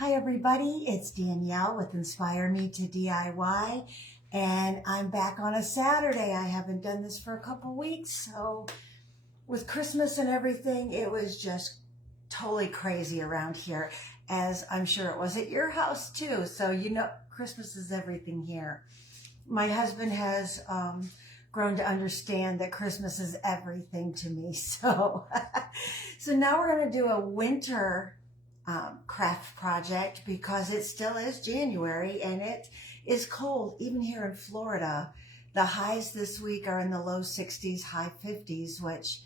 Hi everybody, it's Danielle with Inspire Me to DIY, and I'm back on a Saturday. I haven't done this for a couple weeks, so with Christmas and everything, it was just totally crazy around here, as I'm sure it was at your house too. So you know, Christmas is everything here. My husband has grown to understand that Christmas is everything to me. So, so now we're going to do a winter craft project because it still is January and it is cold even here in Florida. The highs this week are in the low 60s, high 50s, which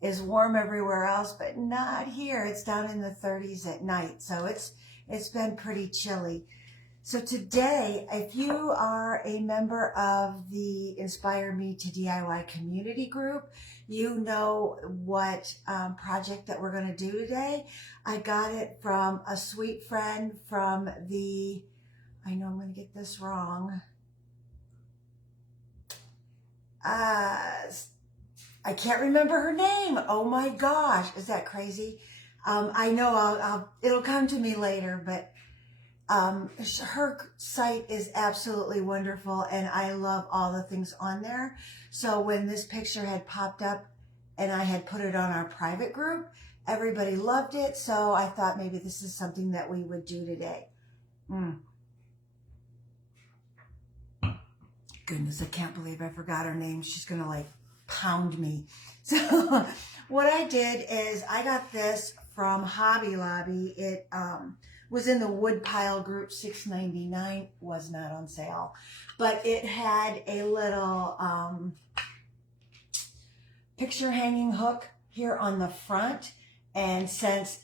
is warm everywhere else, but not here. It's down in the 30s at night. So it's been pretty chilly. So today, if you are a member of the Inspire Me to DIY community group, you know what project that we're going to do today. I got it from a sweet friend from the, I know I'm going to get this wrong. I can't remember her name. Oh my gosh, is that crazy? I know it'll come to me later, but her site is absolutely wonderful and I love all the things on there. So when this picture had popped up and I had put it on our private group, everybody loved it. So I thought maybe this is something that we would do today. Goodness, I can't believe I forgot her name. She's going to like pound me. So what I did is I got this from Hobby Lobby. It was in the wood pile group, $6.99, was not on sale, but it had a little picture hanging hook here on the front. And since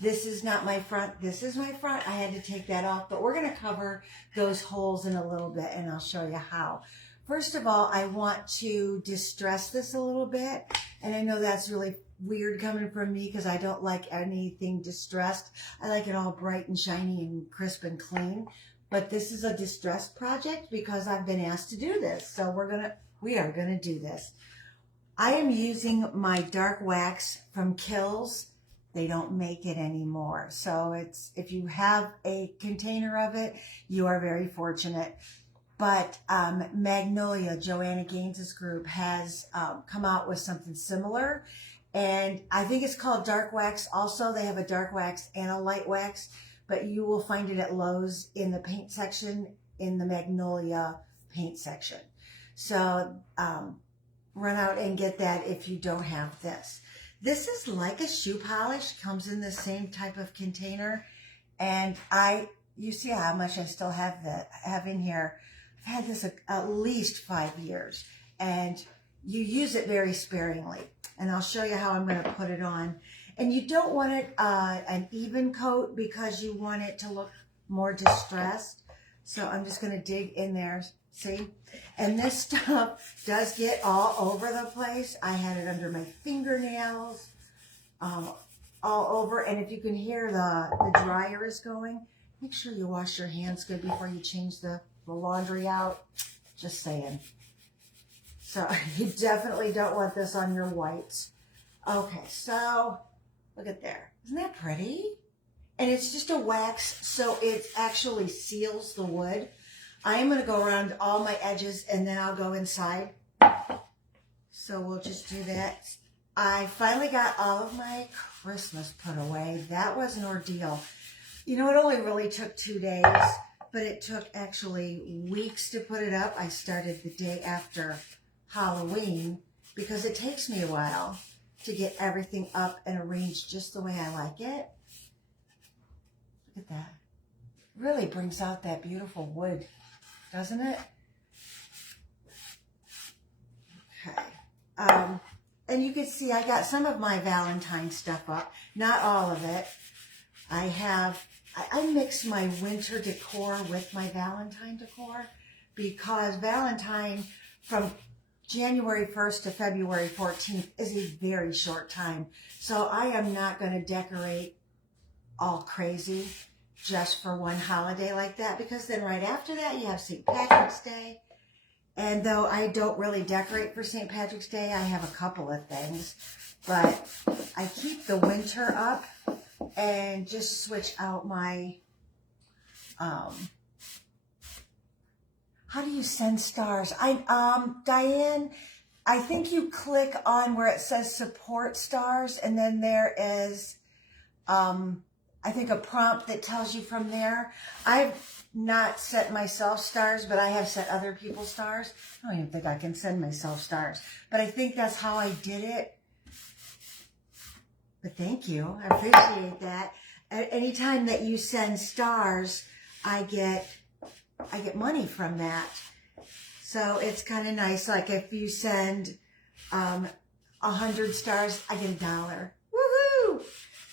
this is not my front, this is my front, I had to take that off, but we're going to cover those holes in a little bit and I'll show you how. First of all, I want to distress this a little bit. And I know that's really weird coming from me because I don't like anything distressed. I like it all bright and shiny and crisp and clean. But this is a distressed project because I've been asked to do this. So we are gonna do this. I am using my dark wax from Kills. They don't make it anymore. So if you have a container of it, you are very fortunate. But Magnolia, Joanna Gaines's group, has come out with something similar. And I think it's called dark wax. Also, they have a dark wax and a light wax, but you will find it at Lowe's in the paint section, in the Magnolia paint section. So run out and get that if you don't have this. This is like a shoe polish, comes in the same type of container. And you see how much I still have in here. I've had this at least 5 years, and you use it very sparingly. And I'll show you how I'm going to put it on. And you don't want it an even coat because you want it to look more distressed. So I'm just going to dig in there, see? And this stuff does get all over the place. I had it under my fingernails, all over. And if you can hear the dryer is going, make sure you wash your hands good before you change the laundry out. Just saying. So you definitely don't want this on your whites. Okay, so look at there. Isn't that pretty? And it's just a wax, so it actually seals the wood. I am going to go around all my edges and then I'll go inside. So we'll just do that. I finally got all of my Christmas put away. That was an ordeal. You know, it only really took 2 days, but it took actually weeks to put it up. I started the day after Halloween because it takes me a while to get everything up and arranged just the way I like it. Look at that. Really brings out that beautiful wood, doesn't it? Okay. And you can see I got some of my Valentine stuff up, not all of it. I mix my winter decor with my Valentine decor because Valentine from January 1st to February 14th is a very short time. So I am not going to decorate all crazy just for one holiday like that, because then right after that you have St. Patrick's Day. And though I don't really decorate for St. Patrick's Day, I have a couple of things. But I keep the winter up and just switch out my how do you send stars? Diane, I think you click on where it says support stars, and then there is, I think, a prompt that tells you from there. I've not sent myself stars, but I have sent other people stars. I don't even think I can send myself stars, but I think that's how I did it. But thank you. I appreciate that. Anytime that you send stars, I get money from that. So it's kind of nice. Like if you send 100 stars, I get $1. Woohoo!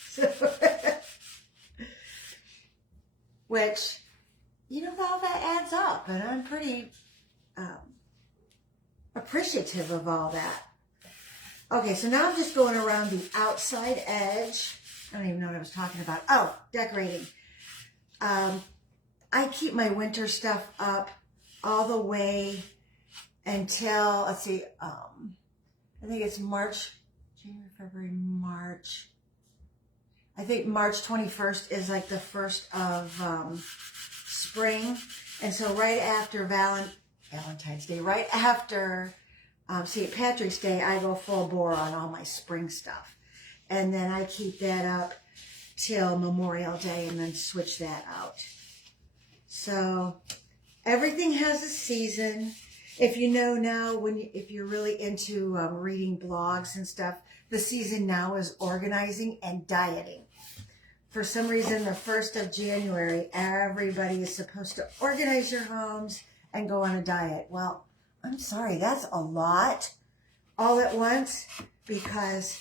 So, which, you know, all that adds up, and I'm pretty appreciative of all that. Okay, so now I'm just going around the outside edge. I don't even know what I was talking about. Oh, decorating. I keep my winter stuff up all the way until, let's see, I think it's March, January, February, March. I think March 21st is like the first of spring. And so right after Valentine's Day, right after St. Patrick's Day, I go full bore on all my spring stuff. And then I keep that up till Memorial Day and then switch that out. So everything has a season. If you know now, if you're really into reading blogs and stuff, the season now is organizing and dieting. For some reason, the 1st of January, everybody is supposed to organize your homes and go on a diet. Well, I'm sorry, that's a lot all at once, because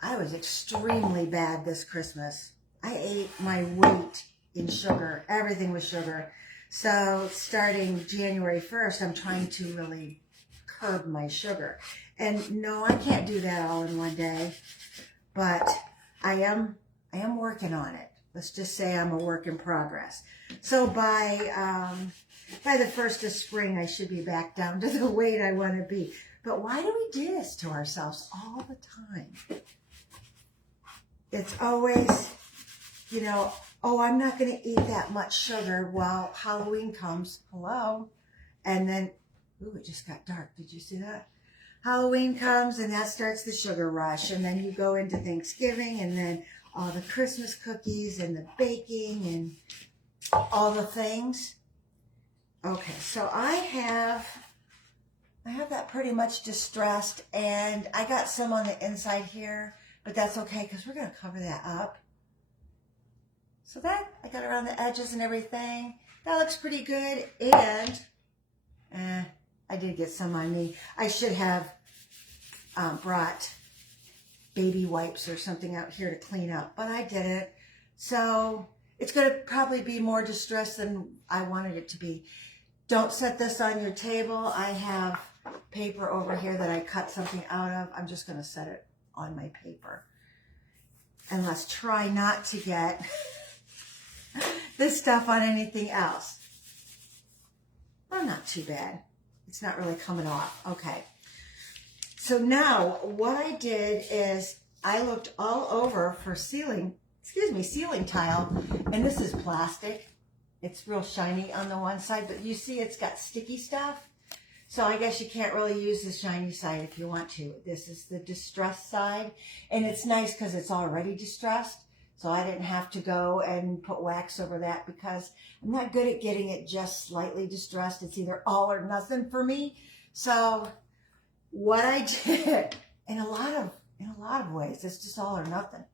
I was extremely bad this Christmas. I ate my weight in sugar. Everything was sugar. So starting January 1st, I'm trying to really curb my sugar. And no, I can't do that all in one day, but I am working on it. Let's just say I'm a work in progress. So by the 1st of spring, I should be back down to the weight I want to be. But why do we do this to ourselves all the time? It's always, you know, oh, I'm not going to eat that much sugar while Halloween comes. Hello. And then, ooh, it just got dark. Did you see that? Halloween comes and that starts the sugar rush. And then you go into Thanksgiving and then all the Christmas cookies and the baking and all the things. Okay, so I have that pretty much distressed, and I got some on the inside here, but that's okay because we're going to cover that up. So that, I got around the edges and everything. That looks pretty good, and I did get some on me. I should have brought baby wipes or something out here to clean up, but I didn't. So it's going to probably be more distressed than I wanted it to be. Don't set this on your table. I have paper over here that I cut something out of. I'm just going to set it on my paper. And let's try not to get this stuff on anything else. Well, not too bad. It's not really coming off. Okay. So now what I did is I looked all over for ceiling tile, and this is plastic. It's real shiny on the one side, but you see it's got sticky stuff. So I guess you can't really use the shiny side if you want to. This is the distressed side, and it's nice because it's already distressed. So I didn't have to go and put wax over that because I'm not good at getting it just slightly distressed. It's either all or nothing for me. So what I did, in a lot of ways, it's just all or nothing.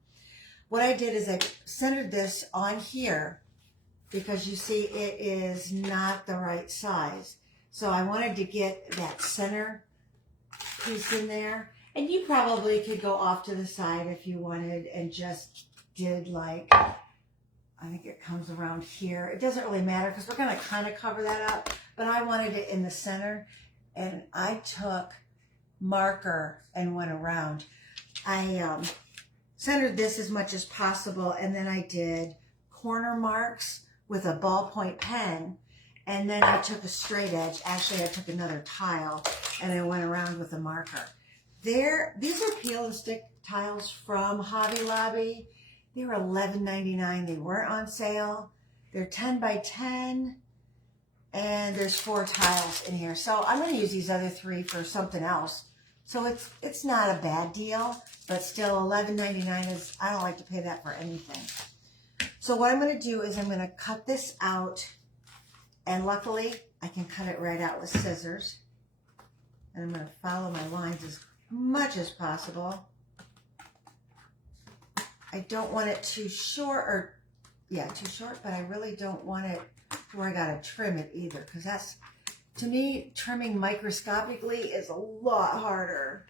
What I did is I centered this on here because you see it is not the right size. So I wanted to get that center piece in there. And you probably could go off to the side if you wanted and just did like, I think it comes around here. It doesn't really matter because we're going to kind of cover that up. But I wanted it in the center. And I took marker and went around. I centered this as much as possible. And then I did corner marks with a ballpoint pen, and then I took a straight edge. Actually, I took another tile, and I went around with a marker. These are peel and stick tiles from Hobby Lobby. They were $11.99. They weren't on sale. They're 10 by 10, and there's 4 tiles in here. So I'm going to use these other 3 for something else. So it's not a bad deal, but still $11.99 is, I don't like to pay that for anything. So what I'm going to do is I'm going to cut this out, and luckily I can cut it right out with scissors. And I'm going to follow my lines as much as possible. I don't want it too short, or too short, but I really don't want it to where I got to trim it either, because that's, to me, trimming microscopically is a lot harder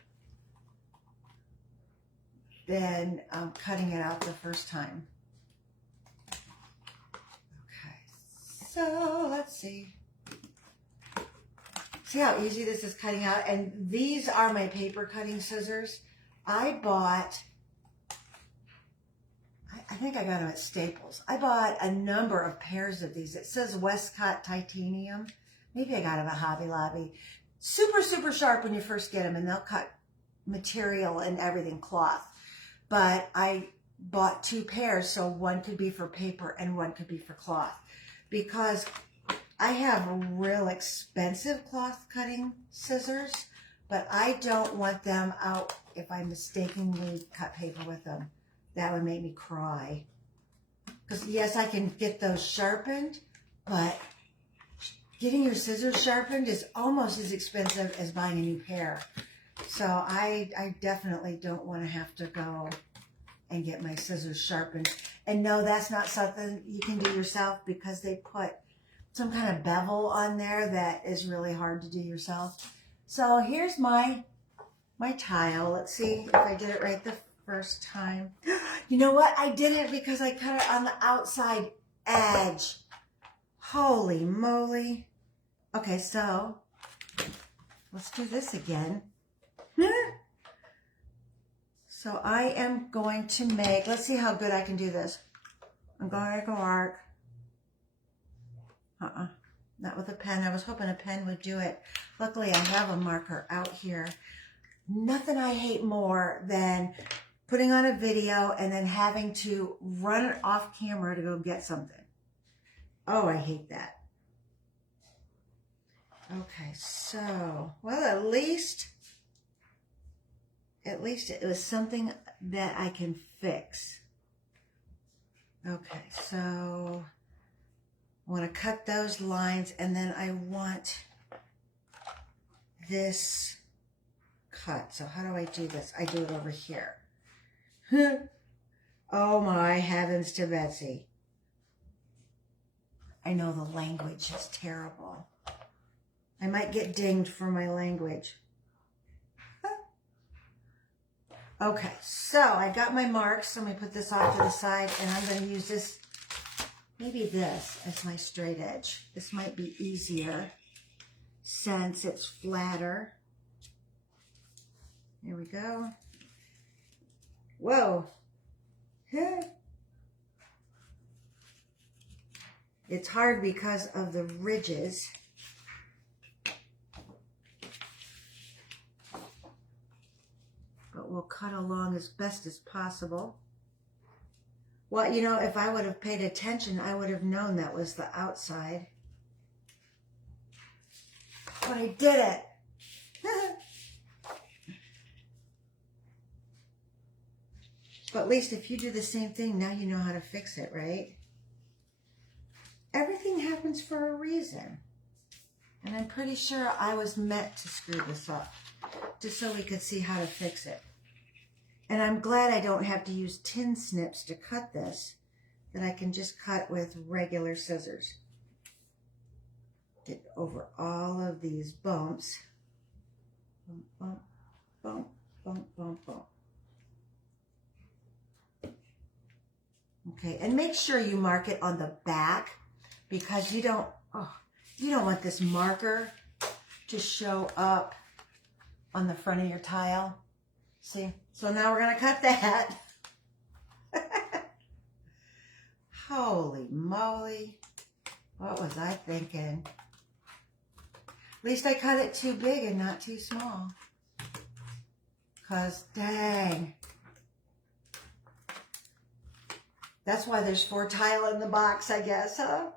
than cutting it out the first time. Okay, so let's see. See how easy this is cutting out? And these are my paper cutting scissors. I bought, I think I got them at Staples. I bought a number of pairs of these. It says Westcott Titanium. Maybe I got them at Hobby Lobby. Super, super sharp when you first get them, and they'll cut material and everything, cloth. But I bought 2 pairs, so one could be for paper and one could be for cloth. Because I have real expensive cloth cutting scissors, but I don't want them out if I mistakenly cut paper with them. That would make me cry. Because yes, I can get those sharpened, but getting your scissors sharpened is almost as expensive as buying a new pair. So I definitely don't want to have to go and get my scissors sharpened. And no, that's not something you can do yourself, because they put some kind of bevel on there that is really hard to do yourself. So here's my tile. Let's see if I did it right the first time. You know what? I didn't, because I cut it on the outside edge. Holy moly. Okay, so let's do this again. So I am going to make, let's see how good I can do this. I'm going to make a mark. Not with a pen. I was hoping a pen would do it. Luckily, I have a marker out here. Nothing I hate more than putting on a video and then having to run it off camera to go get something. Oh, I hate that. Okay, so, well, at least it was something that I can fix. Okay, so I want to cut those lines, and then I want this cut. So how do I do this? I do it over here. Oh my heavens to Betsy. I know the language is terrible. I might get dinged for my language. Okay, so I got my marks. So I'm going to put this off to the side, and I'm going to use this, maybe this as my straight edge. This might be easier since it's flatter. There we go. Whoa. It's hard because of the ridges. But we'll cut along as best as possible. Well, you know, if I would have paid attention, I would have known that was the outside. But I did it. But at least if you do the same thing, now you know how to fix it, right? Everything happens for a reason. And I'm pretty sure I was meant to screw this up, just so we could see how to fix it. And I'm glad I don't have to use tin snips to cut this, that I can just cut with regular scissors. Get over all of these bumps. Bump, bump, bump, bump, bump, bump. Okay, and make sure you mark it on the back, because you don't want this marker to show up on the front of your tile. See? So now we're going to cut that. Holy moly. What was I thinking? At least I cut it too big and not too small. Because, dang. That's why there's 4 tile in the box, I guess, huh?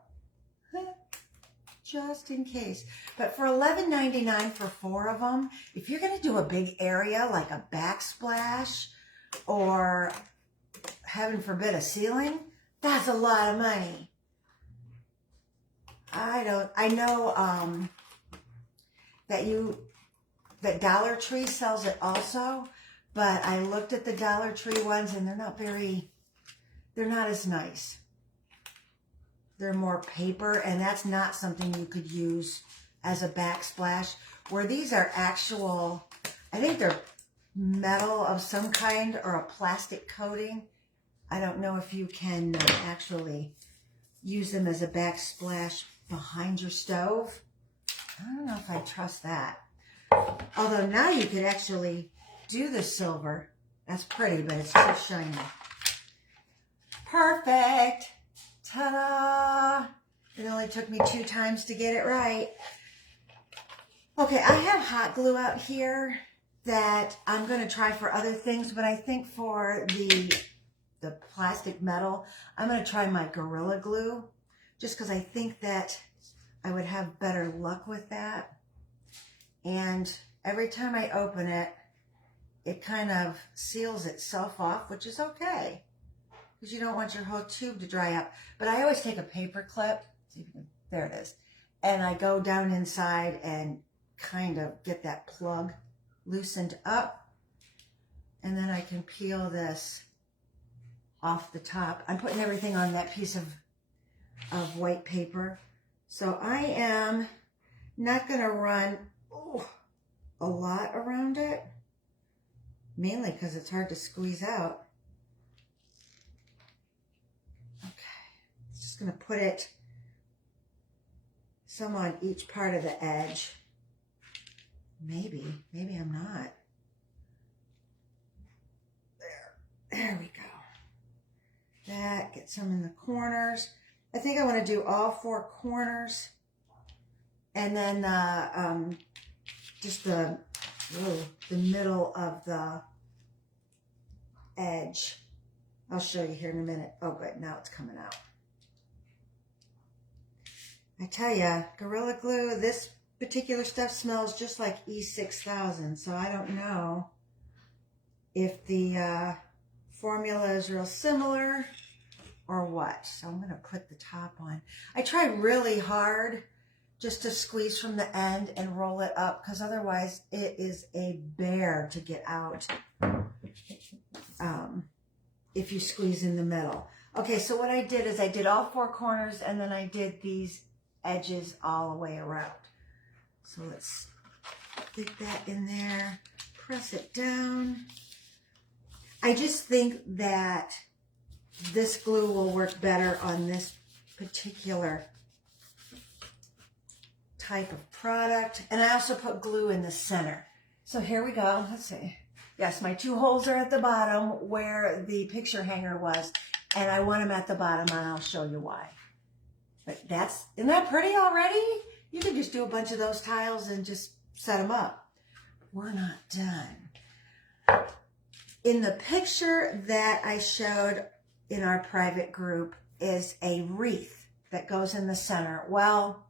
Just in case. But for $11.99 for 4 of them, if you're going to do a big area like a backsplash or, heaven forbid, a ceiling, that's a lot of money. I know that Dollar Tree sells it also, but I looked at the Dollar Tree ones and they're not as nice. They're more paper, and that's not something you could use as a backsplash. Where these are actual, I think they're metal of some kind or a plastic coating. I don't know if you can actually use them as a backsplash behind your stove. I don't know if I trust that. Although now you could actually do the silver. That's pretty, but it's too shiny. Perfect. Ta-da! It only took me 2 times to get it right. Okay, I have hot glue out here that I'm going to try for other things, but I think for the plastic metal, I'm going to try my Gorilla Glue, just because I think that I would have better luck with that. And every time I open it, it kind of seals itself off, which is okay, because you don't want your whole tube to dry up. But I always take a paper clip, see if you can, there it is, and I go down inside and kind of get that plug loosened up, and then I can peel this off the top. I'm putting everything on that piece of white paper. So I am not going to run a lot around it, mainly because it's hard to squeeze out. Okay, just going to put it some on each part of the edge. Maybe I'm not. There we go. That, get some in the corners. I think I want to do all 4 corners, and then just the middle of the edge. I'll show you here in a minute. Oh, good. Now it's coming out. I tell ya, Gorilla Glue, this particular stuff smells just like E6000, so I don't know if the formula is real similar or what. So I'm going to put the top on. I try really hard just to squeeze from the end and roll it up, because otherwise it is a bear to get out if you squeeze in the middle. Okay, so what I did is I did all 4 corners, and then I did these edges all the way around. So let's stick that in there, press it down. I just think that this glue will work better on this particular type of product. And I also put glue in the center. So here we go. Let's see. Yes, my 2 holes are at the bottom where the picture hanger was, and I want them at the bottom, and I'll show you why. But isn't that pretty already? You could just do a bunch of those tiles and just set them up. We're not done. In the picture that I showed in our private group is a wreath that goes in the center. Well,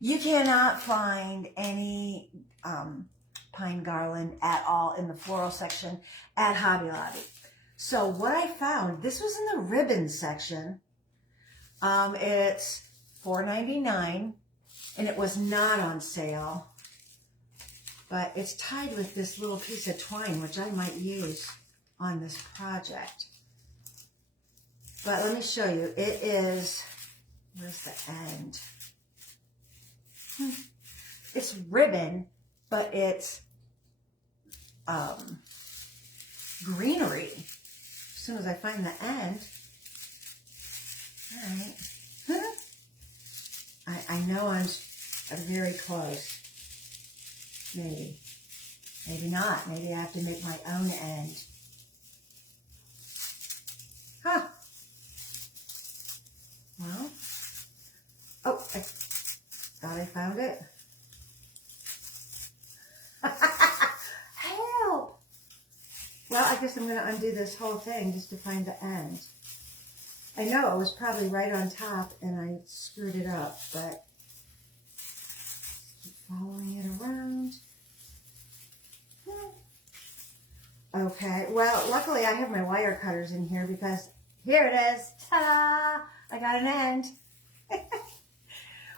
you cannot find any pine garland at all in the floral section at Hobby Lobby. So what I found, this was in the ribbon section. It's $4.99, and it was not on sale, but it's tied with this little piece of twine, which I might use on this project. But let me show you. It is, where's the end? It's ribbon, but it's greenery. As soon as I find the end. All right. I know I'm very close. Maybe. Maybe not. Maybe I have to make my own end. Huh. Well. Oh, I thought I found it. Help! Well, I guess I'm going to undo this whole thing just to find the end. I know it was probably right on top and I screwed it up, but keep following it around. Okay, well, luckily I have my wire cutters in here because here it is. Ta-da! I got an end.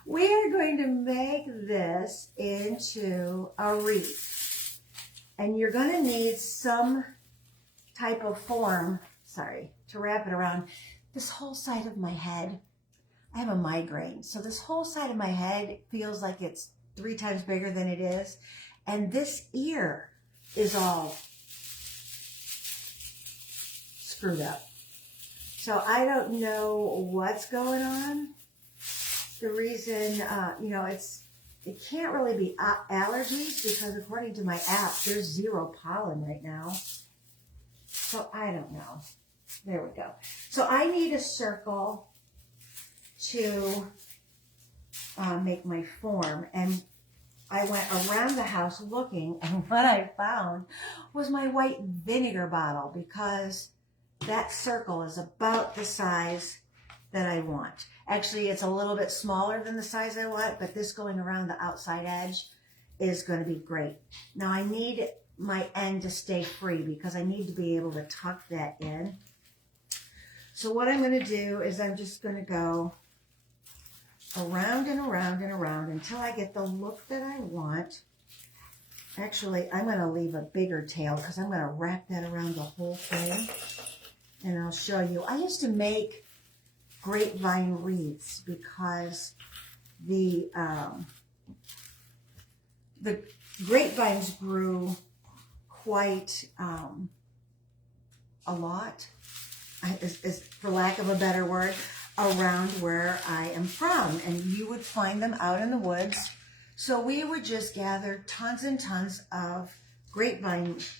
We are going to make this into a wreath. And you're going to need some type of form, to wrap it around. This whole side of my head, I have a migraine, so this whole side of my head feels like it's 3 times bigger than it is. And this ear is all screwed up. So I don't know what's going on. The reason, it can't really be allergies because according to my app, there's 0 pollen right now. So I don't know. There we go. So I need a circle to make my form. And I went around the house looking, and what I found was my white vinegar bottle because that circle is about the size that I want. Actually, it's a little bit smaller than the size I want, but this going around the outside edge is going to be great. Now I need my end to stay free because I need to be able to tuck that in. So what I'm going to do is I'm just going to go around and around and around until I get the look that I want. Actually, I'm going to leave a bigger tail because I'm going to wrap that around the whole thing. And I'll show you. I used to make grapevine wreaths because the grapevines grew quite a lot, is for lack of a better word, around where I am from. And you would find them out in the woods. So we would just gather tons and tons of grapevines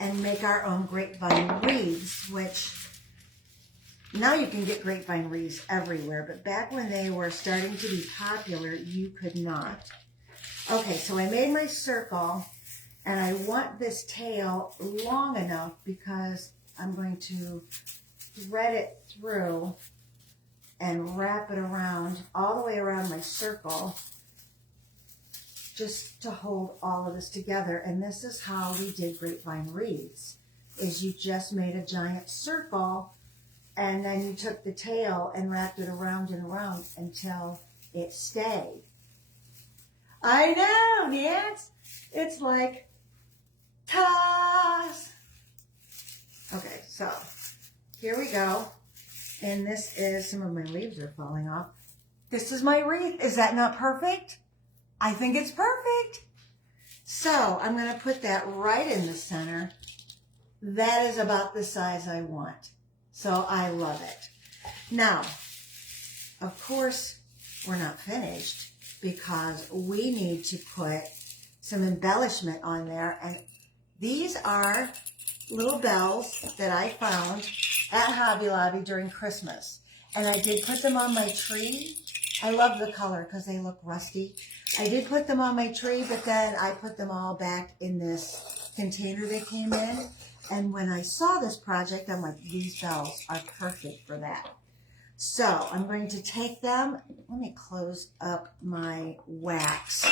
and make our own grapevine wreaths, which now you can get grapevine wreaths everywhere, but back when they were starting to be popular, you could not. Okay, so I made my circle, and I want this tail long enough because I'm going to thread it through and wrap it around, all the way around my circle, just to hold all of this together. And this is how we did grapevine wreaths, is you just made a giant circle, and then you took the tail and wrapped it around and around until it stayed. I know, yes. It's like, toss. Okay, so here we go. And this is, some of my leaves are falling off. This is my wreath. Is that not perfect? I think it's perfect. So I'm going to put that right in the center. That is about the size I want. So I love it. Now, of course, we're not finished because we need to put some embellishment on there. And these are little bells that I found at Hobby Lobby during Christmas. And I did put them on my tree. I love the color because they look rusty. I did put them on my tree, but then I put them all back in this container they came in. And when I saw this project, I'm like, these bells are perfect for that. So I'm going to take them. Let me close up my wax.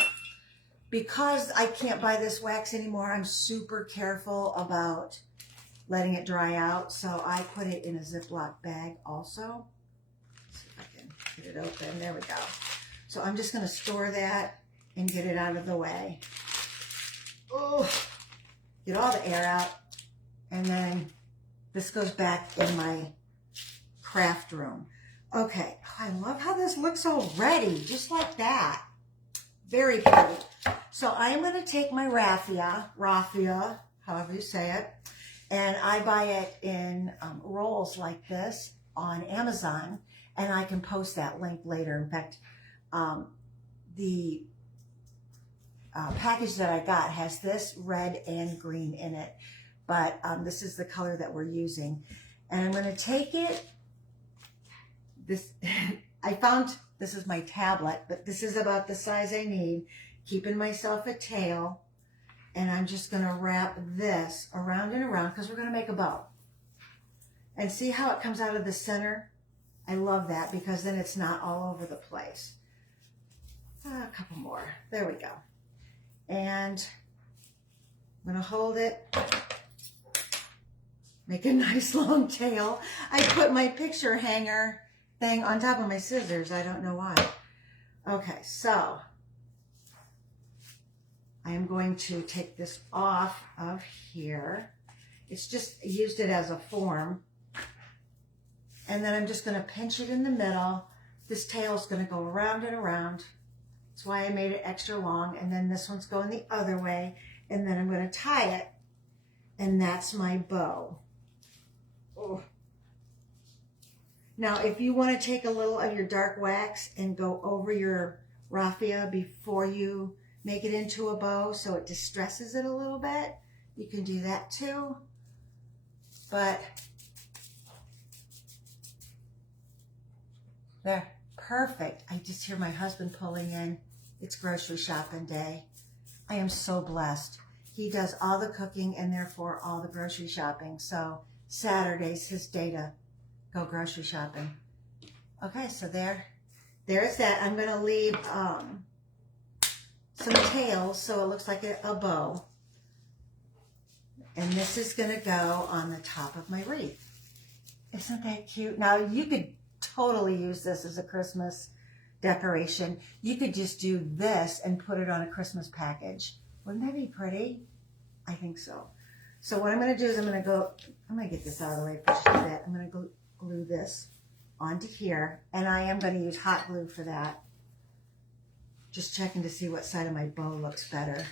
Because I can't buy this wax anymore, I'm super careful about letting it dry out. So I put it in a Ziploc bag also. Let's see if I can get it open. There we go. So I'm just going to store that and get it out of the way. Oh, get all the air out. And then this goes back in my craft room. Okay, I love how this looks already, just like that. Very pretty. So I am going to take my raffia, however you say it, and I buy it in rolls like this on Amazon, and I can post that link later. In fact, the package that I got has this red and green in it, but this is the color that we're using. And I'm going to take it, this, I found, this is my tablet, but this is about the size I need, keeping myself a tail, and I'm just going to wrap this around and around because we're going to make a bow. And see how it comes out of the center? I love that because then it's not all over the place. A couple more. There we go. And I'm going to hold it. Make a nice long tail. I put my picture hanger thing on top of my scissors. I don't know why. Okay, so I am going to take this off of here. It's just used it as a form. And then I'm just going to pinch it in the middle. This tail is going to go around and around. That's why I made it extra long. And then this one's going the other way. And then I'm going to tie it. And that's my bow. Oh. Now, if you want to take a little of your dark wax and go over your raffia before you make it into a bow so it distresses it a little bit, you can do that too. But there, perfect. I just hear my husband pulling in. It's grocery shopping day. I am so blessed. He does all the cooking and therefore all the grocery shopping. So Saturday's his day to go grocery shopping. Okay, so there's that. I'm going to leave some tails so it looks like a bow. And this is going to go on the top of my wreath. Isn't that cute? Now, you could totally use this as a Christmas decoration. You could just do this and put it on a Christmas package. Wouldn't that be pretty? I think so. So what I'm going to do is I'm going to get this out of the way for just a bit. I'm going to glue this onto here. And I am going to use hot glue for that. Just checking to see what side of my bow looks better.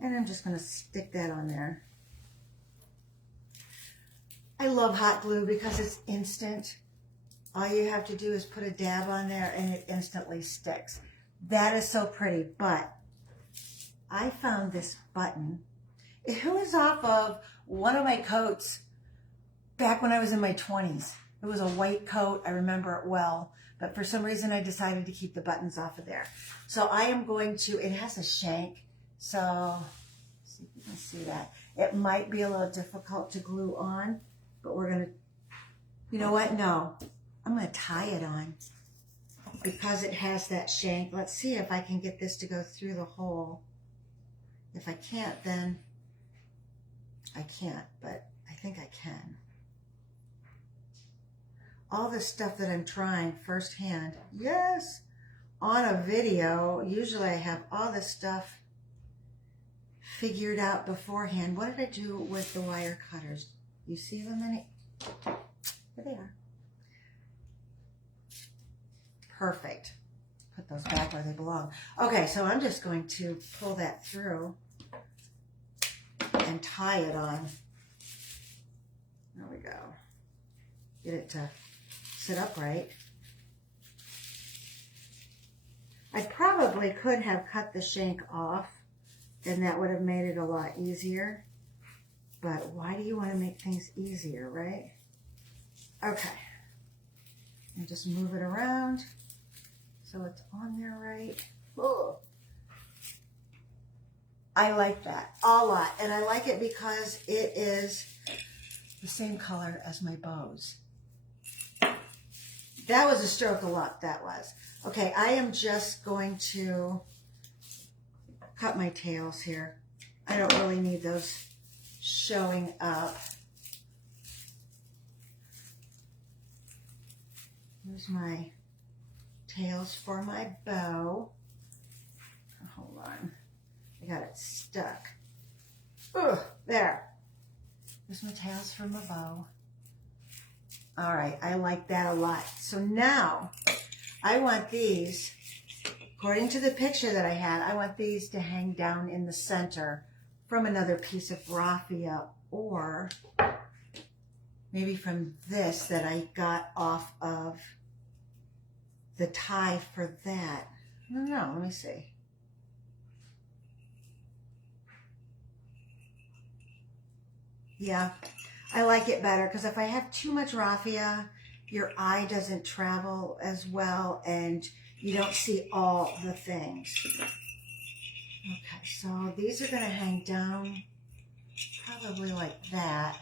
And I'm just going to stick that on there. I love hot glue because it's instant. All you have to do is put a dab on there and it instantly sticks. That is so pretty, but I found this button. It was off of one of my coats back when I was in my 20s. It was a white coat. I remember it well, but for some reason I decided to keep the buttons off of there. So I am going to, it has a shank, so see if you can see that. It might be a little difficult to glue on, but we're going to, you know what? No. I'm going to tie it on because it has that shank. Let's see if I can get this to go through the hole. If I can't, then I can't, but I think I can. All this stuff that I'm trying firsthand, yes, on a video, usually I have all this stuff figured out beforehand. What did I do with the wire cutters? You see them in it? There they are. Perfect. Put those back where they belong. Okay, so I'm just going to pull that through and tie it on. There we go. Get it to sit upright. I probably could have cut the shank off and that would have made it a lot easier. But why do you want to make things easier, right? Okay. And just move it around so it's on there right. Ugh. I like that a lot. And I like it because it is the same color as my bows. That was a stroke of luck, that was. Okay, I am just going to cut my tails here. I don't really need those showing up. Here's my tails for my bow. Hold on. I got it stuck. Ugh, there. There's my tails for my bow. All right, I like that a lot. So now I want these, according to the picture that I had, I want these to hang down in the center from another piece of raffia or maybe from this that I got off of the tie for that. I don't know, let me see. Yeah, I like it better because if I have too much raffia, your eye doesn't travel as well and you don't see all the things. Okay, so these are going to hang down probably like that.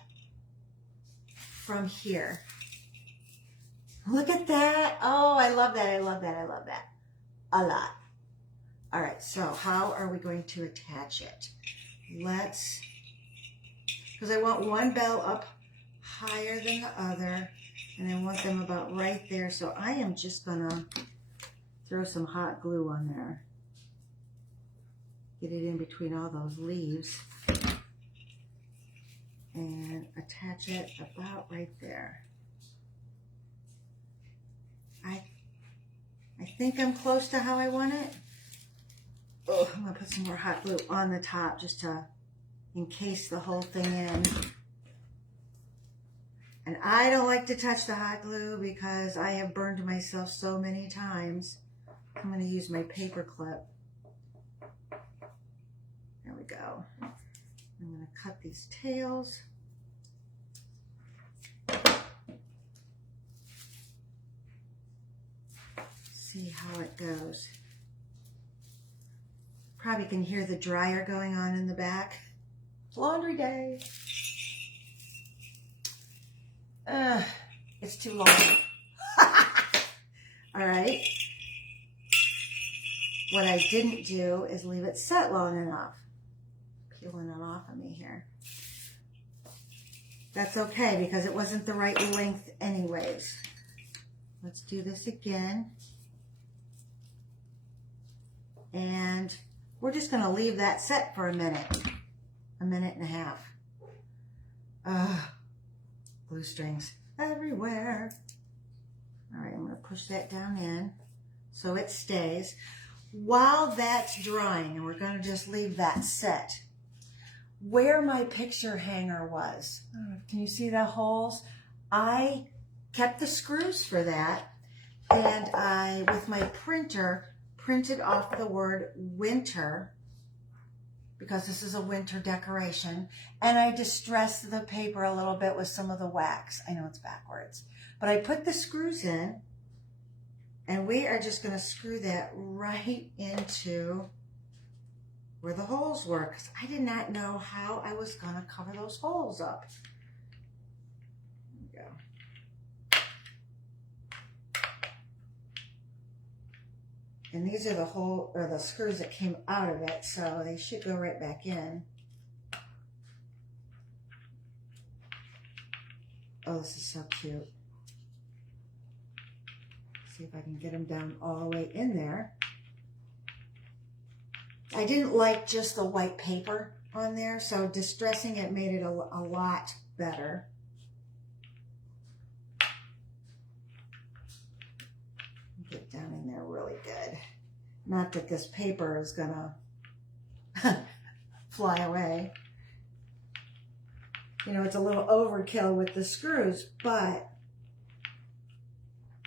from here. Look at that. Oh, I love that. I love that. I love that. A lot. All right, so how are we going to attach it? Because I want one bell up higher than the other, and I want them about right there. So I am just gonna throw some hot glue on there. Get it in between all those leaves and attach it about right there. I think I'm close to how I want it. Oh, I'm gonna put some more hot glue on the top just to encase the whole thing in. And I don't like to touch the hot glue because I have burned myself so many times. I'm gonna use my paper clip. There we go. I'm gonna cut these tails. See how it goes. Probably can hear the dryer going on in the back. Laundry day. It's too long. All right. What I didn't do is leave it set long enough. Peeling it off of me here. That's okay because it wasn't the right length anyways. Let's do this again. And we're just going to leave that set for a minute and a half. Glue strings everywhere. All right, I'm going to push that down in so it stays. While that's drying, and we're going to just leave that set, where my picture hanger was, can you see the holes? I kept the screws for that, and I, with my printer, printed off the word winter, because this is a winter decoration, and I distressed the paper a little bit with some of the wax. I know it's backwards, but I put the screws in, and we are just going to screw that right into where the holes were, because I did not know how I was going to cover those holes up. There we go. And these are the screws that came out of it, so they should go right back in. Oh, this is so cute. See if I can get them down all the way in there. I didn't like just the white paper on there, so distressing it made it a lot better. Get down in there really good. Not that this paper is gonna fly away. You know, it's a little overkill with the screws, but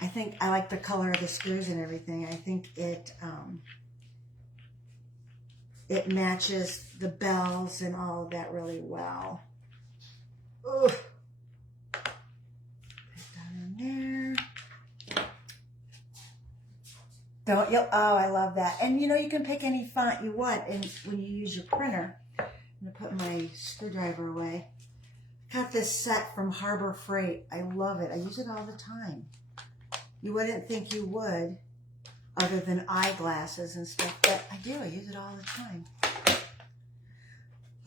I think I like the color of the screws and everything. I think it matches the bells and all of that really well. Ooh. Put that in there. Don't you? Oh, I love that. And you know, you can pick any font you want and when you use your printer. I'm gonna put my screwdriver away. Got this set from Harbor Freight. I love it. I use it all the time. You wouldn't think you would, other than eyeglasses and stuff, but I do. I use it all the time.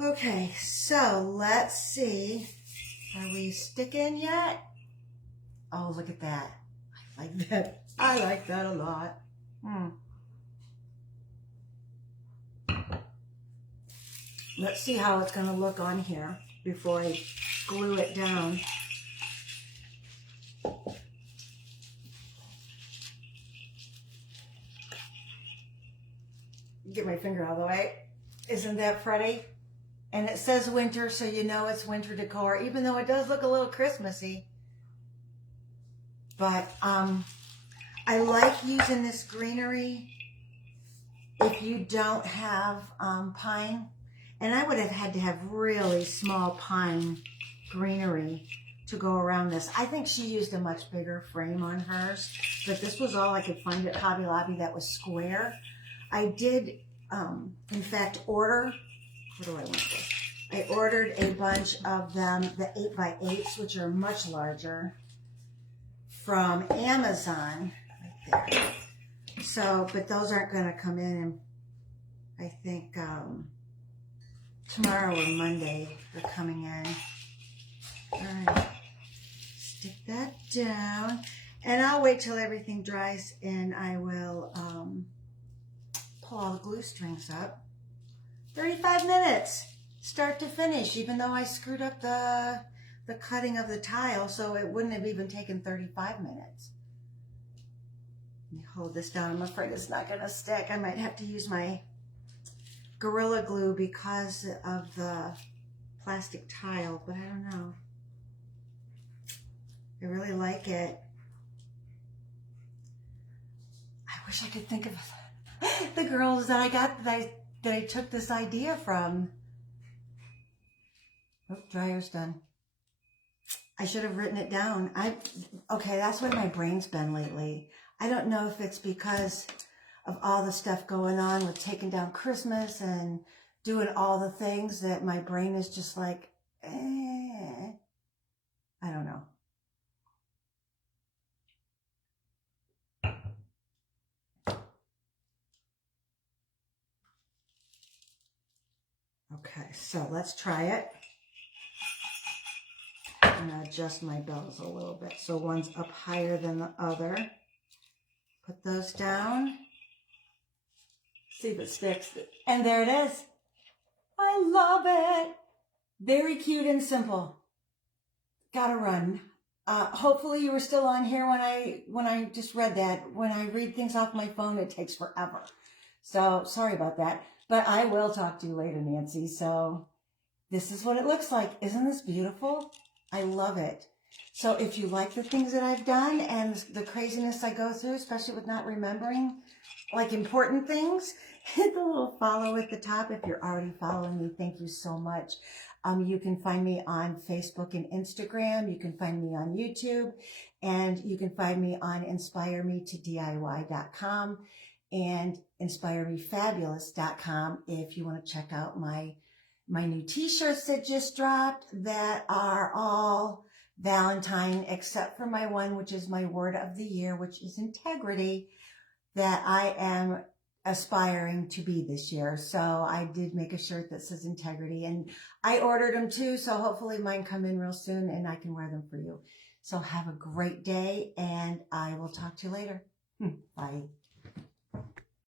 Okay, so let's see. Are we sticking yet? Oh, look at that. I like that. I like that a lot. Let's see how it's going to look on here before I glue it down. Get my finger out of the way. Isn't that pretty? And it says winter, so you know it's winter decor, even though it does look a little Christmassy. But I like using this greenery if you don't have pine. And I would have had to have really small pine greenery to go around this. I think she used a much bigger frame on hers, but this was all I could find at Hobby Lobby that was square. I did, in fact, order, what do I want this? I ordered a bunch of them, the 8x8s, which are much larger, from Amazon. Right there. So, but those aren't going to come in, I think, tomorrow or Monday they're coming in. All right. Stick that down. And I'll wait till everything dries and I will pull all the glue strings up. 35 minutes, start to finish, even though I screwed up the cutting of the tile, so it wouldn't have even taken 35 minutes. Let me hold this down. I'm afraid it's not going to stick. I might have to use my Gorilla Glue because of the plastic tile, but I don't know. I really like it. I wish I could think of the girls that I got that I took this idea from. Oh, dryer's done. I should have written it down. Okay, that's where my brain's been lately. I don't know if it's because of all the stuff going on with taking down Christmas and doing all the things that my brain is just like, I don't know. Okay, so let's try it. I'm going to adjust my bells a little bit. So one's up higher than the other. Put those down. See if it sticks. And there it is. I love it. Very cute and simple. Gotta run. Hopefully you were still on here when I just read that. When I read things off my phone, it takes forever. So sorry about that. But I will talk to you later, Nancy. So this is what it looks like. Isn't this beautiful? I love it. So if you like the things that I've done and the craziness I go through, especially with not remembering like important things, hit the little follow at the top. If you're already following me, thank you so much. You can find me on Facebook and Instagram. You can find me on YouTube, and you can find me on inspiremetodiy.com and inspiremefabulous.com if you want to check out my new t-shirts that just dropped that are all Valentine, except for my one, which is my word of the year, which is integrity, that I am aspiring to be this year. So I did make a shirt that says integrity, and I ordered them too. So hopefully mine come in real soon and I can wear them for you. So have a great day, and I will talk to you later. Bye.